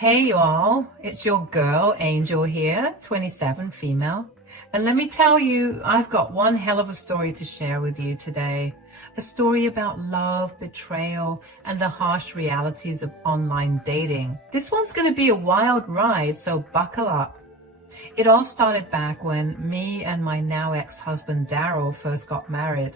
Hey y'all, it's your girl Angel here, 27, female. And let me tell you, I've got one hell of a story to share with you today. A story about love, betrayal, and the harsh realities of online dating. This one's going to be a wild ride, so buckle up. It all started back when me and my now ex-husband Daryl first got married.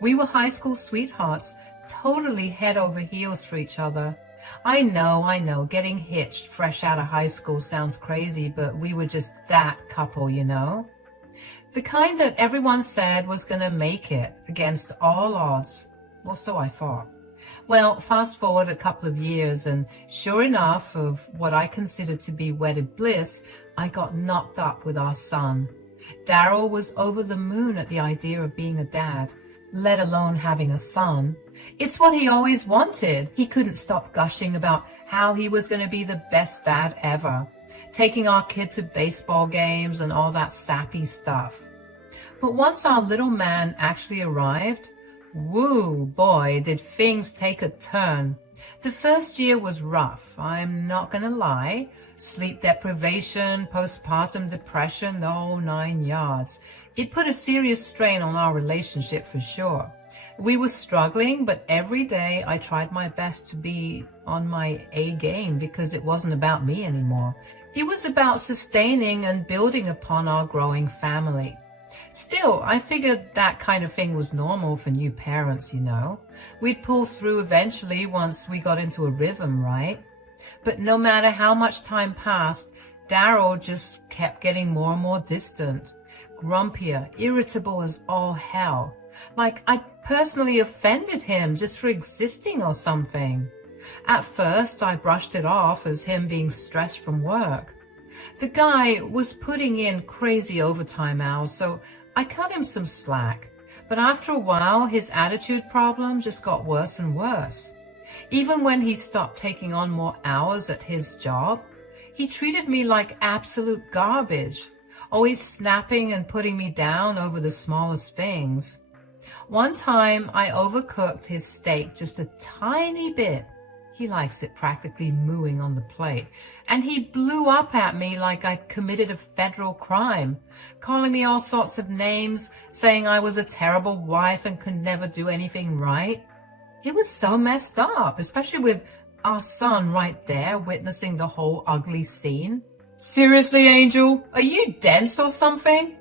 We were high school sweethearts, totally head over heels for each other. I know, getting hitched fresh out of high school sounds crazy, but we were just that couple, you know? The kind that everyone said was going to make it against all odds. Well, so I thought. Well, fast forward a couple of years, and sure enough, of what I considered to be wedded bliss, I got knocked up with our son. Daryl was over the moon at the idea of being a dad, let alone having a son. It's what he always wanted. He couldn't stop gushing about how he was going to be the best dad ever, taking our kid to baseball games and all that sappy stuff. But once our little man actually arrived, woo boy, did things take a turn. The first year was rough, I'm not going to lie. Sleep deprivation, postpartum depression, the whole 9 yards. It put a serious strain on our relationship for sure. We were struggling, but every day I tried my best to be on my A game because it wasn't about me anymore. It was about sustaining and building upon our growing family. Still, I figured that kind of thing was normal for new parents, you know. We'd pull through eventually once we got into a rhythm, right? But no matter how much time passed, Daryl just kept getting more and more distant, grumpier, irritable as all hell. Like I personally offended him just for existing or something. At first, I brushed it off as him being stressed from work. The guy was putting in crazy overtime hours, so I cut him some slack. But after a while, his attitude problem just got worse and worse. Even when he stopped taking on more hours at his job, he treated me like absolute garbage, always snapping and putting me down over the smallest things. One time, I overcooked his steak just a tiny bit. He likes it practically mooing on the plate. And he blew up at me like I'd committed a federal crime, calling me all sorts of names, saying I was a terrible wife and could never do anything right. It was so messed up, especially with our son right there witnessing the whole ugly scene. Seriously, Angel? Are you dense or something?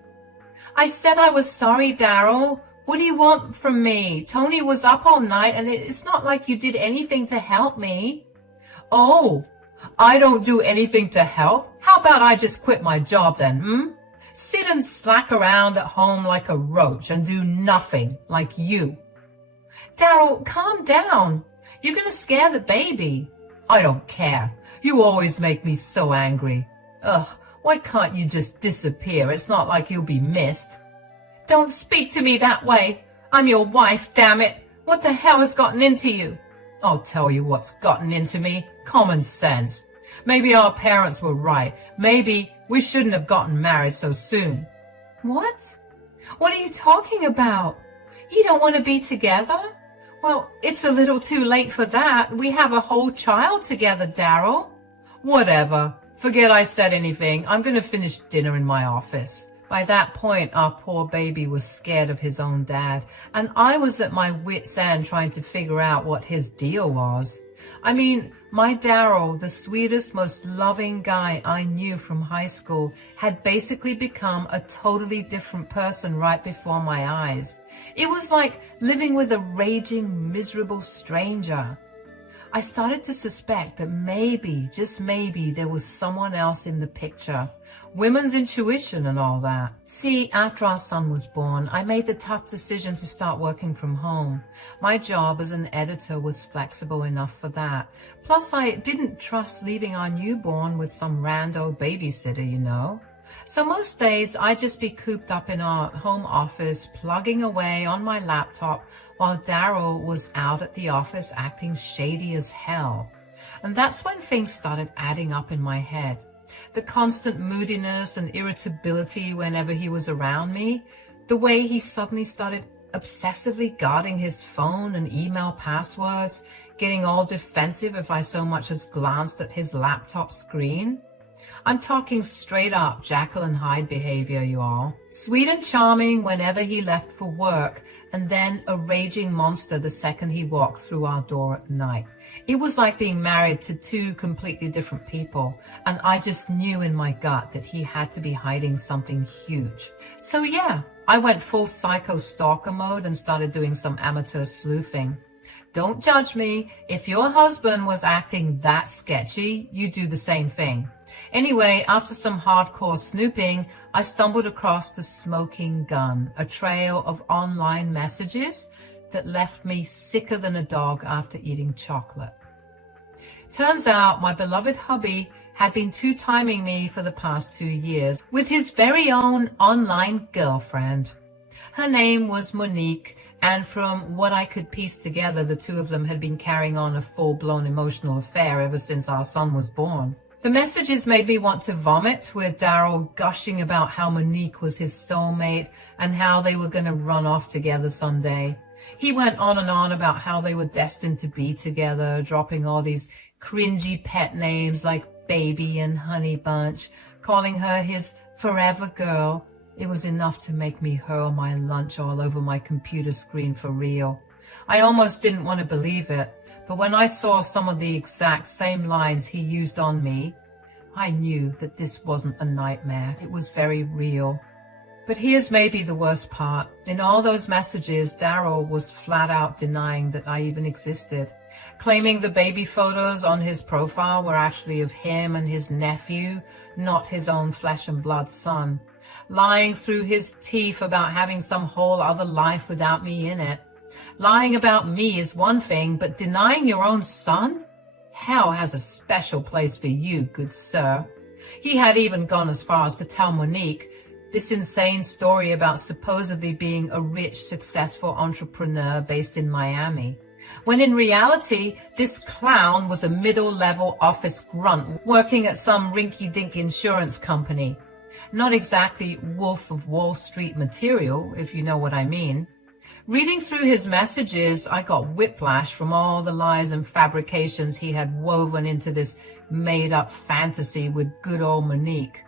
I said I was sorry, Daryl. What do you want from me? Tony was up all night and it's not like you did anything to help me. Oh, I don't do anything to help? How about I just quit my job then, Sit and slack around at home like a roach and do nothing like you. Daryl, calm down. You're going to scare the baby. I don't care. You always make me so angry. Ugh, why can't you just disappear? It's not like you'll be missed. Don't speak to me that way. I'm your wife, damn it. What the hell has gotten into you? I'll tell you what's gotten into me. Common sense. Maybe our parents were right. Maybe we shouldn't have gotten married so soon. What? What are you talking about? You don't want to be together? Well, it's a little too late for that. We have a whole child together, Daryl. Whatever. Forget I said anything. I'm going to finish dinner in my office. By that point, our poor baby was scared of his own dad, and I was at my wit's end trying to figure out what his deal was. I mean, my Daryl, the sweetest, most loving guy I knew from high school, had basically become a totally different person right before my eyes. It was like living with a raging, miserable stranger. I started to suspect that maybe, just maybe, there was someone else in the picture. Women's intuition and all that. See, after our son was born, I made the tough decision to start working from home. My job as an editor was flexible enough for that. Plus, I didn't trust leaving our newborn with some rando babysitter, you know. So most days, I'd just be cooped up in our home office, plugging away on my laptop, while Daryl was out at the office acting shady as hell. And that's when things started adding up in my head. The constant moodiness and irritability whenever he was around me, the way he suddenly started obsessively guarding his phone and email passwords, getting all defensive if I so much as glanced at his laptop screen. I'm talking straight up Jekyll and Hyde behavior, you all. Sweet and charming whenever he left for work, and then a raging monster the second he walked through our door at night. It was like being married to two completely different people, and I just knew in my gut that he had to be hiding something huge. So yeah, I went full psycho stalker mode and started doing some amateur sleuthing. Don't judge me. If your husband was acting that sketchy, you do the same thing. Anyway, after some hardcore snooping, I stumbled across the smoking gun, a trail of online messages that left me sicker than a dog after eating chocolate. Turns out my beloved hubby had been two-timing me for the past 2 years with his very own online girlfriend. Her name was Monique, and from what I could piece together, the two of them had been carrying on a full-blown emotional affair ever since our son was born. The messages made me want to vomit, with Daryl gushing about how Monique was his soulmate and how they were going to run off together someday. He went on and on about how they were destined to be together, dropping all these cringy pet names like Baby and Honey Bunch, calling her his forever girl. It was enough to make me hurl my lunch all over my computer screen for real. I almost didn't want to believe it, but when I saw some of the exact same lines he used on me, I knew that this wasn't a nightmare. It was very real. But here's maybe the worst part. In all those messages, Daryl was flat out denying that I even existed, claiming the baby photos on his profile were actually of him and his nephew, not his own flesh and blood son, lying through his teeth about having some whole other life without me in it. Lying about me is one thing, but denying your own son? Hell has a special place for you, good sir. He had even gone as far as to tell Monique this insane story about supposedly being a rich, successful entrepreneur based in Miami, when in reality, this clown was a middle-level office grunt working at some rinky-dink insurance company. Not exactly Wolf of Wall Street material, if you know what I mean. Reading through his messages, I got whiplash from all the lies and fabrications he had woven into this made-up fantasy with good old Monique.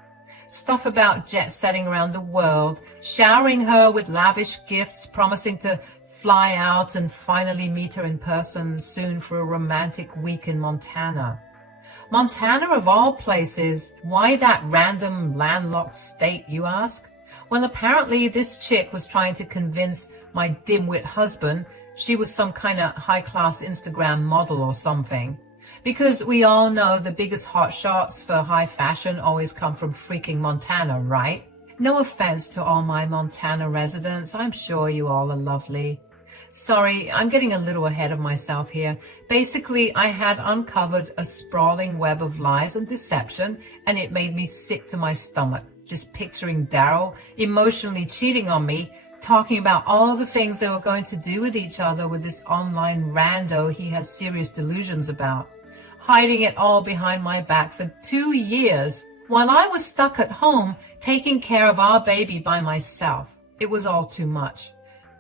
Stuff about jet-setting around the world, showering her with lavish gifts, promising to fly out and finally meet her in person soon for a romantic week in Montana. Montana of all places, why that random landlocked state, you ask? Well, apparently this chick was trying to convince my dimwit husband she was some kind of high-class Instagram model or something. Because we all know the biggest hotshots for high fashion always come from freaking Montana, right? No offense to all my Montana residents, I'm sure you all are lovely. Sorry, I'm getting a little ahead of myself here. Basically, I had uncovered a sprawling web of lies and deception, and it made me sick to my stomach, just picturing Daryl emotionally cheating on me, talking about all the things they were going to do with each other with this online rando he had serious delusions about, hiding it all behind my back for 2 years, while I was stuck at home taking care of our baby by myself. It was all too much.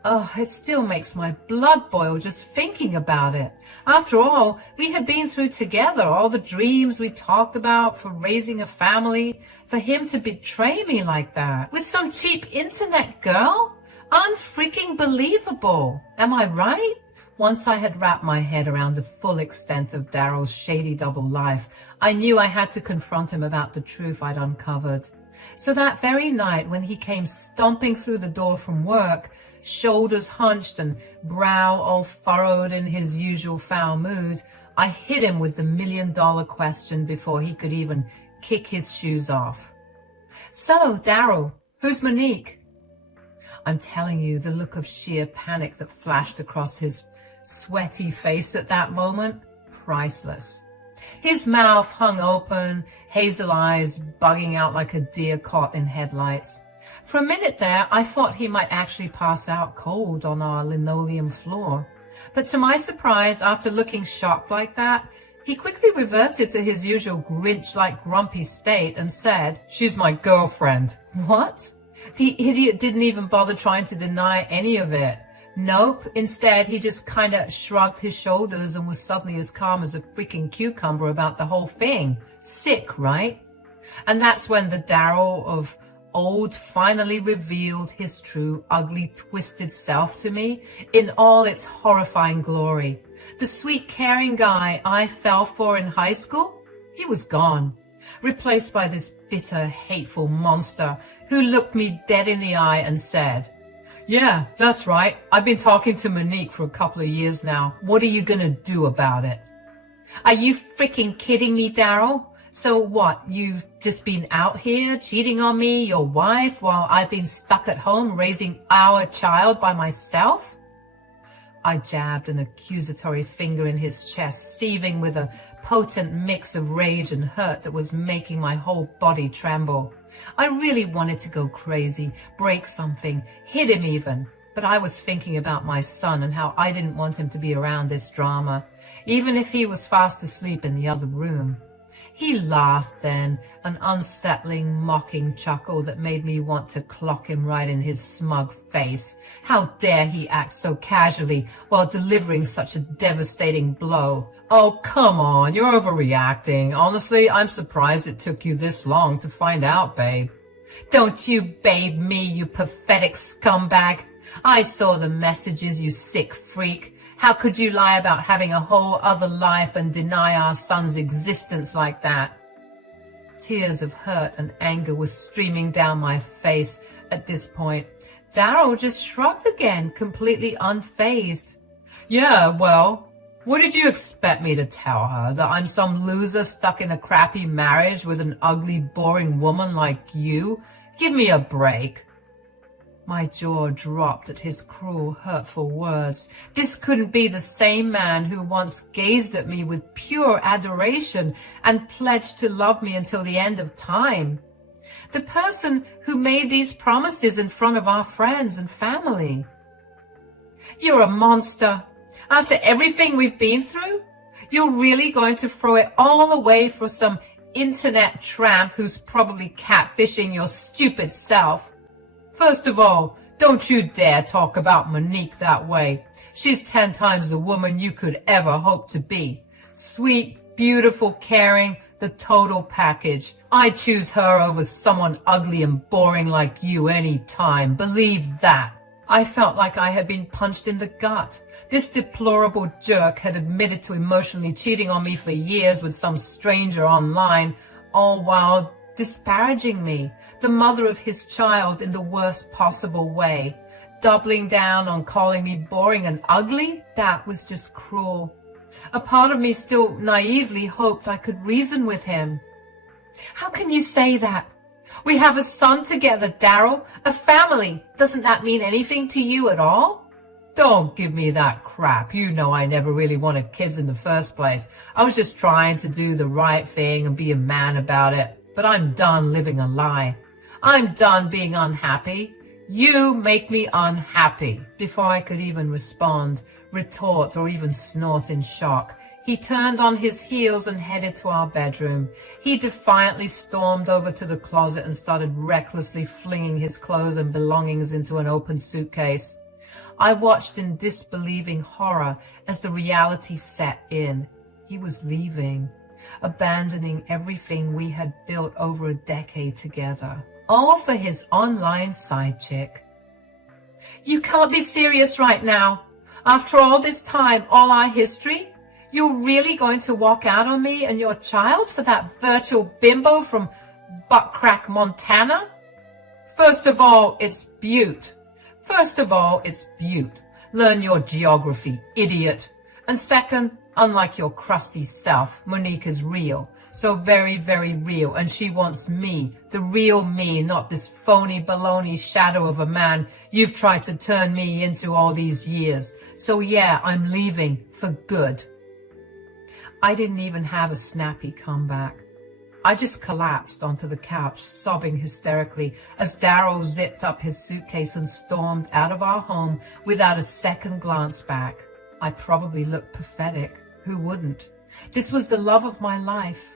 Oh, it still makes my blood boil just thinking about it. After all, we had been through together all the dreams we talked about for raising a family, for him to betray me like that with some cheap internet girl? Unfreaking believable. Am I right? Once I had wrapped my head around the full extent of Daryl's shady double life, I knew I had to confront him about the truth I'd uncovered. So that very night when he came stomping through the door from work, shoulders hunched and brow all furrowed in his usual foul mood, I hit him with the million-dollar question before he could even kick his shoes off. So, Daryl, who's Monique? I'm telling you, the look of sheer panic that flashed across his sweaty face at that moment, priceless. His mouth hung open, hazel eyes bugging out like a deer caught in headlights. For a minute there, I thought he might actually pass out cold on our linoleum floor. But to my surprise, after looking shocked like that, he quickly reverted to his usual Grinch-like grumpy state and said, "She's my girlfriend." What? The idiot didn't even bother trying to deny any of it. Nope. Instead, he just kind of shrugged his shoulders and was suddenly as calm as a freaking cucumber about the whole thing. Sick, right? And that's when the Daryl of old finally revealed his true, ugly, twisted self to me in all its horrifying glory. The sweet, caring guy I fell for in high school, he was gone, replaced by this bitter, hateful monster who looked me dead in the eye and said, "Yeah, that's right. I've been talking to Monique for a couple of years now. What are you gonna do about it?" Are you freaking kidding me, Daryl? So what, you've just been out here cheating on me, your wife, while I've been stuck at home raising our child by myself? I jabbed an accusatory finger in his chest, seething with a potent mix of rage and hurt that was making my whole body tremble. I really wanted to go crazy, break something, hit him even, but I was thinking about my son and how I didn't want him to be around this drama, even if he was fast asleep in the other room. He laughed then, an unsettling, mocking chuckle that made me want to clock him right in his smug face. How dare he act so casually while delivering such a devastating blow? Oh, come on, you're overreacting. Honestly, I'm surprised it took you this long to find out, babe. Don't you babe me, you pathetic scumbag. I saw the messages, you sick freak. How could you lie about having a whole other life and deny our son's existence like that? Tears of hurt and anger were streaming down my face at this point. Daryl just shrugged again, completely unfazed. Yeah, well, what did you expect me to tell her? That I'm some loser stuck in a crappy marriage with an ugly, boring woman like you? Give me a break. My jaw dropped at his cruel, hurtful words. This couldn't be the same man who once gazed at me with pure adoration and pledged to love me until the end of time. The person who made these promises in front of our friends and family. You're a monster. After everything we've been through, you're really going to throw it all away for some internet tramp who's probably catfishing your stupid self. First of all, don't you dare talk about Monique that way. She's 10 times the woman you could ever hope to be. Sweet, beautiful, caring, the total package. I'd choose her over someone ugly and boring like you any time. Believe that. I felt like I had been punched in the gut. This deplorable jerk had admitted to emotionally cheating on me for years with some stranger online, all while disparaging me, the mother of his child, in the worst possible way. Doubling down on calling me boring and ugly? That was just cruel. A part of me still naively hoped I could reason with him. How can you say that? We have a son together, Daryl, a family. Doesn't that mean anything to you at all? Don't give me that crap. You know I never really wanted kids in the first place. I was just trying to do the right thing and be a man about it. But I'm done living a lie. I'm done being unhappy. You make me unhappy. Before I could even respond, retort, or even snort in shock, he turned on his heels and headed to our bedroom. He defiantly stormed over to the closet and started recklessly flinging his clothes and belongings into an open suitcase. I watched in disbelieving horror as the reality set in. He was leaving, abandoning everything we had built over a decade together, all for his online side chick. You can't be serious right now. After all this time, all our history, you're really going to walk out on me and your child for that virtual bimbo from Buttcrack, Montana? First of all, it's Butte. Learn your geography, idiot. And second, unlike your crusty self, Monique is real. So very, very real. And she wants me, the real me, not this phony baloney shadow of a man you've tried to turn me into all these years. So yeah, I'm leaving for good. I didn't even have a snappy comeback. I just collapsed onto the couch, sobbing hysterically as Daryl zipped up his suitcase and stormed out of our home without a second glance back. I probably looked pathetic. Who wouldn't? This was the love of my life.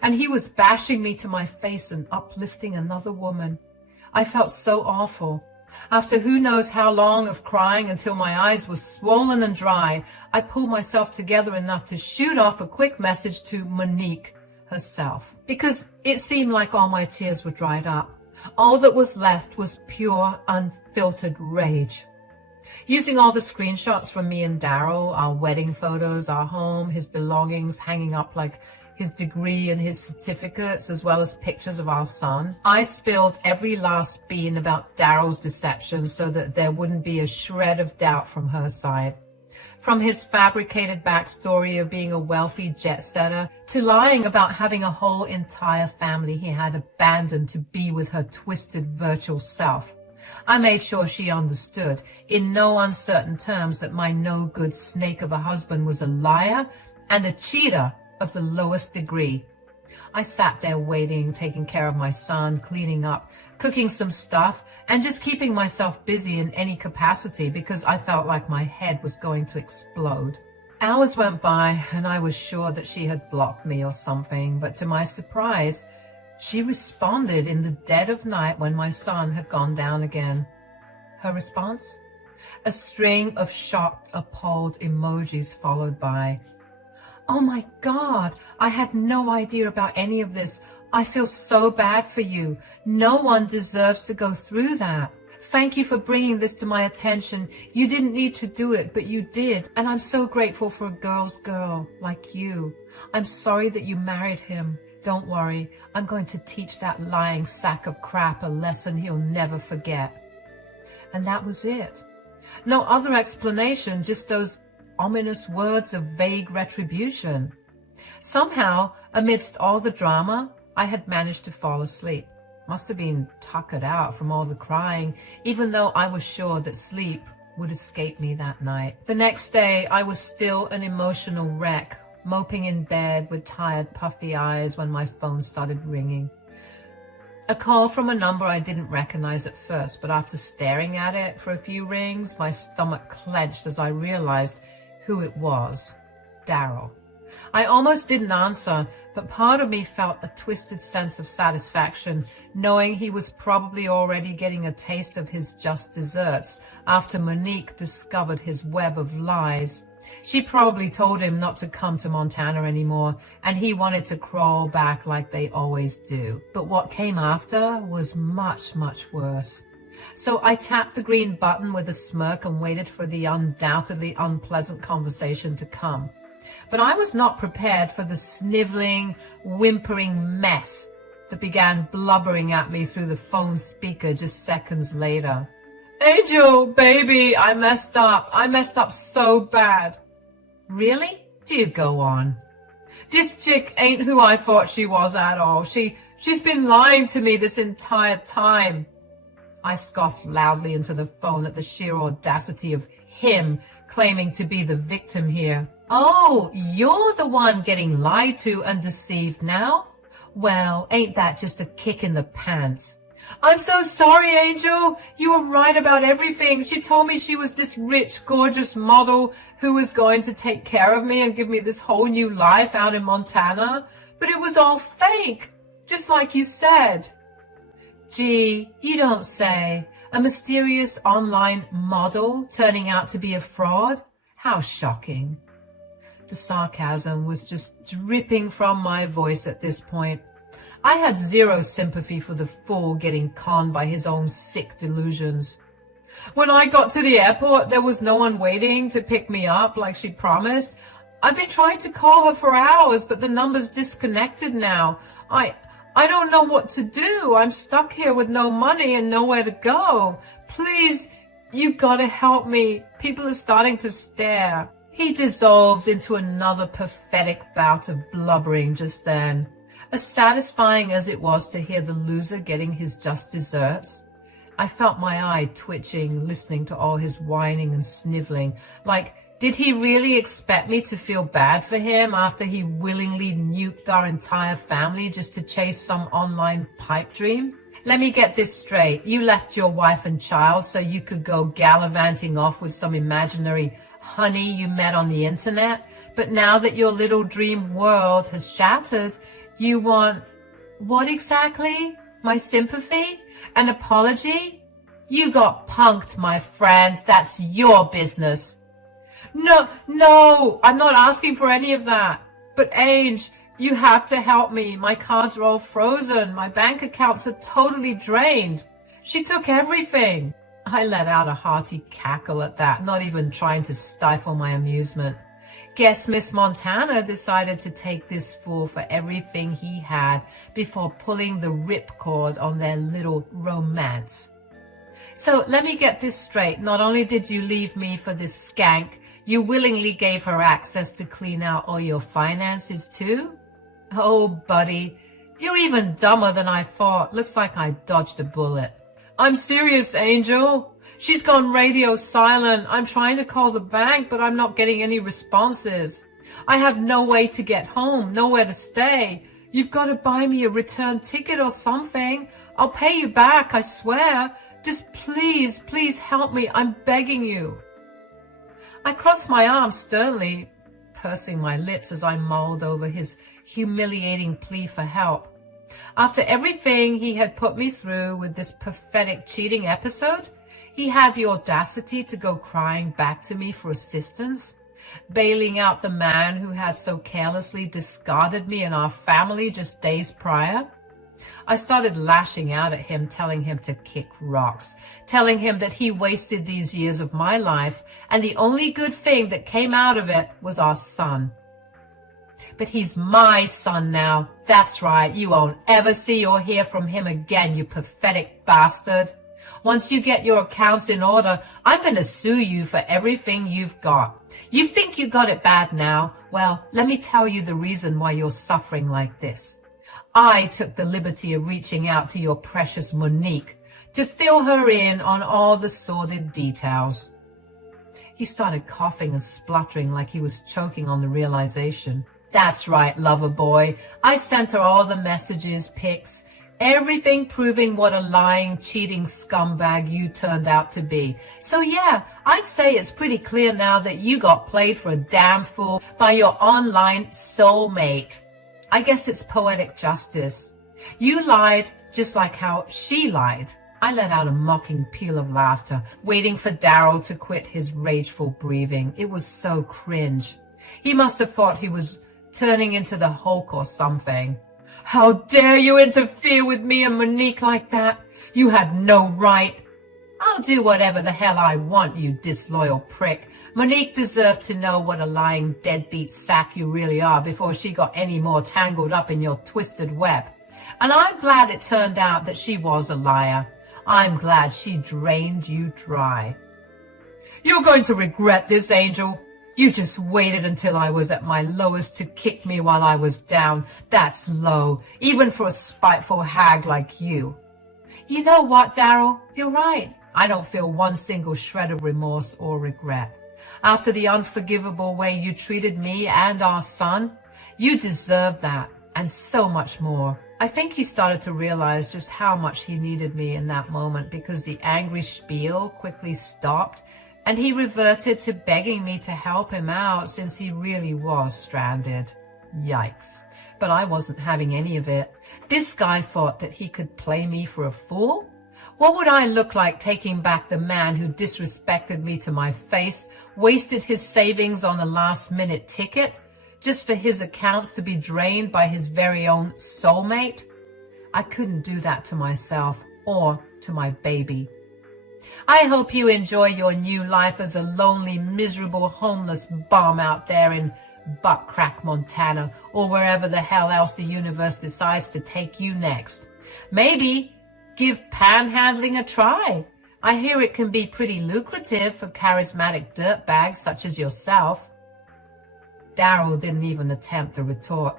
And he was bashing me to my face and uplifting another woman. I felt so awful. After who knows how long of crying until my eyes were swollen and dry, I pulled myself together enough to shoot off a quick message to Monique herself, because it seemed like all my tears were dried up. All that was left was pure, unfiltered rage. Using all the screenshots from me and Daryl, our wedding photos, our home, his belongings hanging up like his degree and his certificates, as well as pictures of our son, I spilled every last bean about Daryl's deception so that there wouldn't be a shred of doubt from her side. From his fabricated backstory of being a wealthy jet setter to lying about having a whole entire family he had abandoned to be with her twisted virtual self, I made sure she understood in no uncertain terms that my no-good snake of a husband was a liar and a cheater of the lowest degree. I sat there waiting, taking care of my son, cleaning up, cooking some stuff, and just keeping myself busy in any capacity because I felt like my head was going to explode. Hours went by and I was sure that she had blocked me or something, but to my surprise, she responded in the dead of night when my son had gone down again. Her response? A string of shocked, appalled emojis followed by, "Oh my God, I had no idea about any of this. I feel so bad for you. No one deserves to go through that. Thank you for bringing this to my attention. You didn't need to do it, but you did. And I'm so grateful for a girl's girl like you. I'm sorry that you married him. Don't worry, I'm going to teach that lying sack of crap a lesson he'll never forget." And that was it. No other explanation, just those ominous words of vague retribution. Somehow, amidst all the drama, I had managed to fall asleep. Must have been tuckered out from all the crying, even though I was sure that sleep would escape me that night. The next day, I was still an emotional wreck, moping in bed with tired, puffy eyes when my phone started ringing. A call from a number I didn't recognize at first, but after staring at it for a few rings, my stomach clenched as I realized who it was. Daryl. I almost didn't answer, but part of me felt a twisted sense of satisfaction, knowing he was probably already getting a taste of his just desserts after Monique discovered his web of lies. She probably told him not to come to Montana anymore, and he wanted to crawl back like they always do. But what came after was much, much worse. So I tapped the green button with a smirk and waited for the undoubtedly unpleasant conversation to come. But I was not prepared for the sniveling, whimpering mess that began blubbering at me through the phone speaker just seconds later. "Angel, baby, I messed up. I messed up so bad." "Really? Do go on." "This chick ain't who I thought she was at all. She's been lying to me this entire time." I scoffed loudly into the phone at the sheer audacity of him claiming to be the victim here. "Oh, you're the one getting lied to and deceived now? Well, ain't that just a kick in the pants?" "I'm so sorry, Angel. You were right about everything. She told me she was this rich, gorgeous model who was going to take care of me and give me this whole new life out in Montana. But it was all fake, just like you said." "Gee, you don't say. A mysterious online model turning out to be a fraud? How shocking." The sarcasm was just dripping from my voice at this point. I had zero sympathy for the fool getting conned by his own sick delusions. "When I got to the airport, there was no one waiting to pick me up like she'd promised. I've been trying to call her for hours, but the number's disconnected now. I don't know what to do. I'm stuck here with no money and nowhere to go. Please, you gotta help me. People are starting to stare." He dissolved into another pathetic bout of blubbering just then. As satisfying as it was to hear the loser getting his just desserts, I felt my eye twitching, listening to all his whining and sniveling. Like, did he really expect me to feel bad for him after he willingly nuked our entire family just to chase some online pipe dream? Let me get this straight. You left your wife and child so you could go gallivanting off with some imaginary honey you met on the internet, but now that your little dream world has shattered, you want what exactly? My sympathy? An apology? You got punked, my friend. That's your business. No, I'm not asking for any of that. But Ange, you have to help me. My cards are all frozen. My bank accounts are totally drained. She took everything. I let out a hearty cackle at that, not even trying to stifle my amusement. Guess Miss Montana decided to take this fool for everything he had before pulling the ripcord on their little romance. So let me get this straight. Not only did you leave me for this skank, you willingly gave her access to clean out all your finances too? Oh, buddy, you're even dumber than I thought. Looks like I dodged a bullet. I'm serious, Angel. She's gone radio silent. I'm trying to call the bank, but I'm not getting any responses. I have no way to get home, nowhere to stay. You've got to buy me a return ticket or something. I'll pay you back, I swear. Just please help me. I'm begging you. I crossed my arms sternly, pursing my lips as I mulled over his humiliating plea for help. After everything he had put me through with this pathetic cheating episode, he had the audacity to go crying back to me for assistance, bailing out the man who had so carelessly discarded me and our family just days prior. I started lashing out at him, telling him to kick rocks, telling him that he wasted these years of my life, and the only good thing that came out of it was our son. But he's my son now. That's right. You won't ever see or hear from him again, you pathetic bastard. Once you get your accounts in order, I'm going to sue you for everything you've got. You think you got it bad now? Well, let me tell you the reason why you're suffering like this. I took the liberty of reaching out to your precious Monique to fill her in on all the sordid details. He started coughing and spluttering like he was choking on the realization. That's right, lover boy. I sent her all the messages, pics, everything proving what a lying, cheating scumbag you turned out to be. So yeah, I'd say it's pretty clear now that you got played for a damn fool by your online soulmate. I guess it's poetic justice. You lied just like how she lied. I let out a mocking peal of laughter, waiting for Daryl to quit his rageful breathing. It was so cringe. He must have thought he was turning into the Hulk or something. How dare you interfere with me and Monique like that? You had no right. I'll do whatever the hell I want, you disloyal prick. Monique deserved to know what a lying deadbeat sack you really are before she got any more tangled up in your twisted web. And I'm glad it turned out that she was a liar. I'm glad she drained you dry. You're going to regret this, Angel. You just waited until I was at my lowest to kick me while I was down. That's low, even for a spiteful hag like you. You know what, Daryl? You're right. I don't feel one single shred of remorse or regret. After the unforgivable way you treated me and our son, you deserve that, and so much more. I think he started to realize just how much he needed me in that moment because the angry spiel quickly stopped, and he reverted to begging me to help him out since he really was stranded. Yikes. But I wasn't having any of it. This guy thought that he could play me for a fool? What would I look like taking back the man who disrespected me to my face, wasted his savings on a last-minute ticket, just for his accounts to be drained by his very own soulmate? I couldn't do that to myself or to my baby. I hope you enjoy your new life as a lonely, miserable, homeless bum out there in Butt Crack, Montana, or wherever the hell else the universe decides to take you next. Maybe give panhandling a try. I hear it can be pretty lucrative for charismatic dirtbags such as yourself. Daryl didn't even attempt a retort.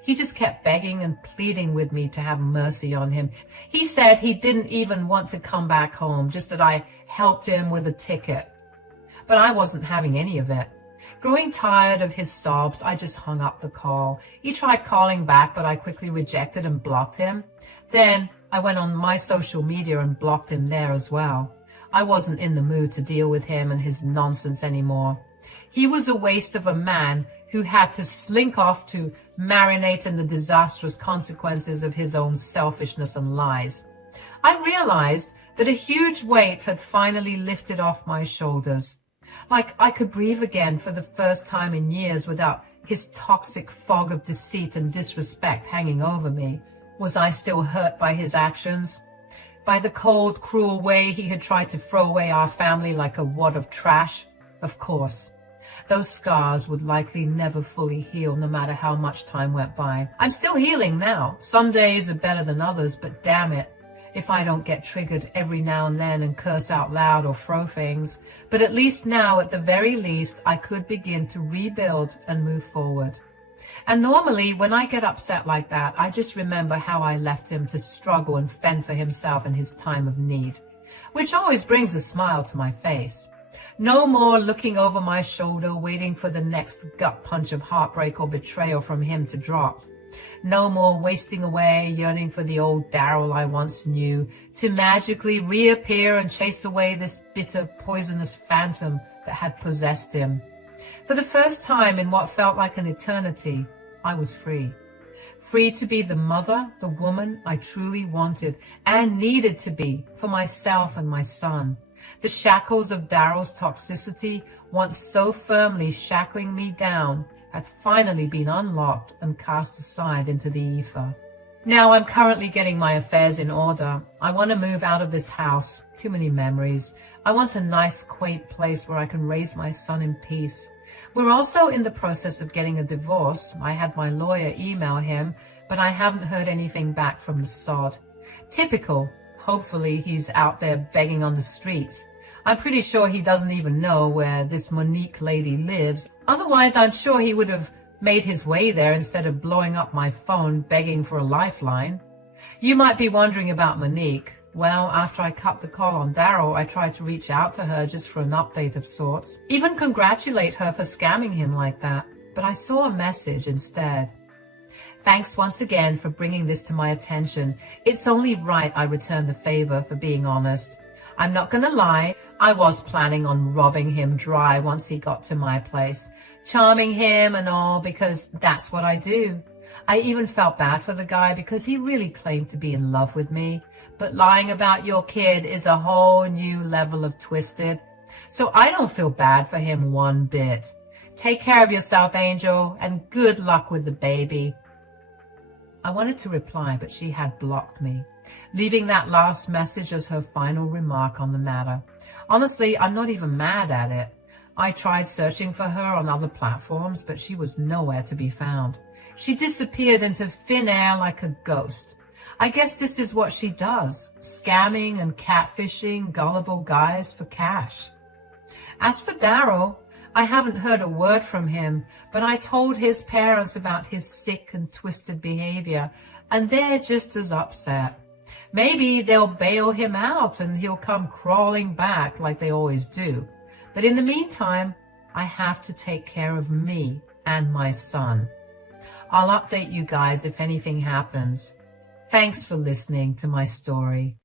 He just kept begging and pleading with me to have mercy on him. He said he didn't even want to come back home, just that I helped him with a ticket. But I wasn't having any of it. Growing tired of his sobs, I just hung up the call. He tried calling back, but I quickly rejected and blocked him. Then I went on my social media and blocked him there as well. I wasn't in the mood to deal with him and his nonsense anymore. He was a waste of a man who had to slink off to marinate in the disastrous consequences of his own selfishness and lies. I realized that a huge weight had finally lifted off my shoulders. Like I could breathe again for the first time in years without his toxic fog of deceit and disrespect hanging over me. Was I still hurt by his actions? By the cold, cruel way he had tried to throw away our family like a wad of trash? Of course. Those scars would likely never fully heal no matter how much time went by. I'm still healing now. Some days are better than others, but damn it, if I don't get triggered every now and then and curse out loud or throw things. But at least now, at the very least, I could begin to rebuild and move forward. And normally, when I get upset like that, I just remember how I left him to struggle and fend for himself in his time of need, which always brings a smile to my face. No more looking over my shoulder, waiting for the next gut punch of heartbreak or betrayal from him to drop. No more wasting away, yearning for the old Daryl I once knew, to magically reappear and chase away this bitter, poisonous phantom that had possessed him. For the first time in what felt like an eternity, I was free. Free to be the mother, the woman I truly wanted and needed to be for myself and my son. The shackles of Daryl's toxicity, once so firmly shackling me down, had finally been unlocked and cast aside into the ether. Now I'm currently getting my affairs in order. I want to move out of this house. Too many memories. I want a nice, quaint place where I can raise my son in peace. We're also in the process of getting a divorce. I had my lawyer email him, but I haven't heard anything back from the sod. Typical. Hopefully he's out there begging on the streets. I'm pretty sure he doesn't even know where this Monique lady lives. Otherwise, I'm sure he would have made his way there instead of blowing up my phone begging for a lifeline. You might be wondering about Monique. Well, after I cut the call on Daryl, I tried to reach out to her just for an update of sorts. Even congratulate her for scamming him like that. But I saw a message instead. Thanks once again for bringing this to my attention. It's only right I return the favor, for being honest. I'm not gonna lie, I was planning on robbing him dry once he got to my place. Charming him and all, because that's what I do. I even felt bad for the guy because he really claimed to be in love with me. But lying about your kid is a whole new level of twisted. So I don't feel bad for him one bit. Take care of yourself, Angel, and good luck with the baby. I wanted to reply, but she had blocked me, leaving that last message as her final remark on the matter. Honestly, I'm not even mad at it. I tried searching for her on other platforms, but she was nowhere to be found. She disappeared into thin air like a ghost. I guess this is what she does, scamming and catfishing gullible guys for cash. As for Daryl, I haven't heard a word from him, but I told his parents about his sick and twisted behavior, and they're just as upset. Maybe they'll bail him out and he'll come crawling back like they always do. But in the meantime, I have to take care of me and my son. I'll update you guys if anything happens. Thanks for listening to my story.